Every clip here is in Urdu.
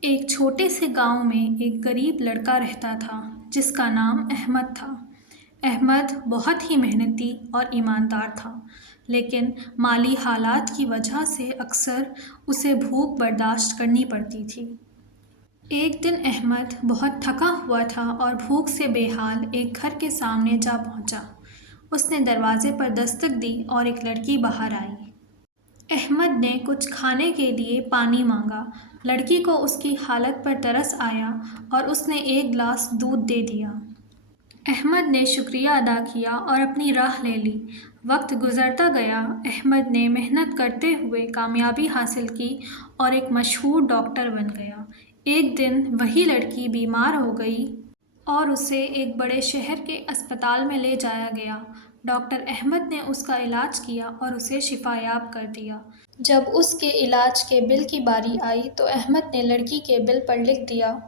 ایک چھوٹے سے گاؤں میں ایک غریب لڑکا رہتا تھا جس کا نام احمد تھا۔ احمد بہت ہی محنتی اور ایماندار تھا، لیکن مالی حالات کی وجہ سے اکثر اسے بھوک برداشت کرنی پڑتی تھی۔ ایک دن احمد بہت تھکا ہوا تھا اور بھوک سے بے حال ایک گھر کے سامنے جا پہنچا۔ اس نے دروازے پر دستک دی اور ایک لڑکی باہر آئی۔ احمد نے کچھ کھانے کے لیے پانی مانگا۔ لڑکی کو اس کی حالت پر ترس آیا اور اس نے ایک گلاس دودھ دے دیا۔ احمد نے شکریہ ادا کیا اور اپنی راہ لے لی۔ وقت گزرتا گیا، احمد نے محنت کرتے ہوئے کامیابی حاصل کی اور ایک مشہور ڈاکٹر بن گیا۔ ایک دن وہی لڑکی بیمار ہو گئی اور اسے ایک بڑے شہر کے اسپتال میں لے جایا گیا۔ ڈاکٹر احمد نے اس کا علاج کیا اور اسے شفا یاب کر دیا۔ جب اس کے علاج کے بل کی باری آئی تو احمد نے لڑکی کے بل پر لکھ دیا،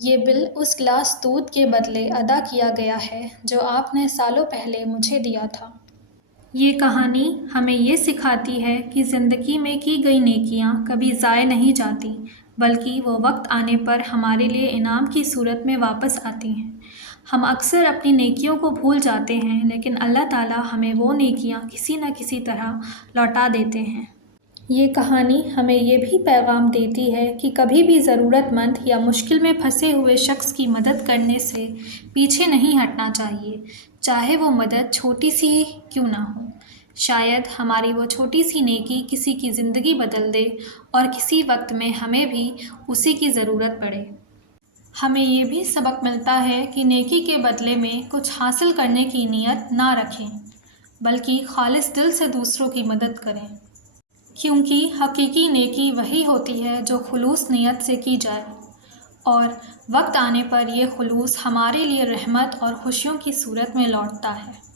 "یہ بل اس گلاس دودھ کے بدلے ادا کیا گیا ہے جو آپ نے سالوں پہلے مجھے دیا تھا۔" یہ کہانی ہمیں یہ سکھاتی ہے کہ زندگی میں کی گئی نیکیاں کبھی ضائع نہیں جاتیں، بلکہ وہ وقت آنے پر ہمارے لیے انعام کی صورت میں واپس آتی ہیں۔ ہم اکثر اپنی نیکیوں کو بھول جاتے ہیں، لیکن اللہ تعالیٰ ہمیں وہ نیکیاں کسی نہ کسی طرح لوٹا دیتے ہیں۔ یہ کہانی ہمیں یہ بھی پیغام دیتی ہے کہ کبھی بھی ضرورت مند یا مشکل میں پھنسے ہوئے شخص کی مدد کرنے سے پیچھے نہیں ہٹنا چاہیے، چاہے وہ مدد چھوٹی سی ہی کیوں نہ ہو۔ شاید ہماری وہ چھوٹی سی نیکی کسی کی زندگی بدل دے اور کسی وقت میں ہمیں بھی اسی کی ضرورت پڑے۔ ہمیں یہ بھی سبق ملتا ہے کہ نیکی کے بدلے میں کچھ حاصل کرنے کی نیت نہ رکھیں، بلکہ خالص دل سے دوسروں کی مدد کریں، کیونکہ حقیقی نیکی وہی ہوتی ہے جو خلوص نیت سے کی جائے، اور وقت آنے پر یہ خلوص ہمارے لیے رحمت اور خوشیوں کی صورت میں لوٹتا ہے۔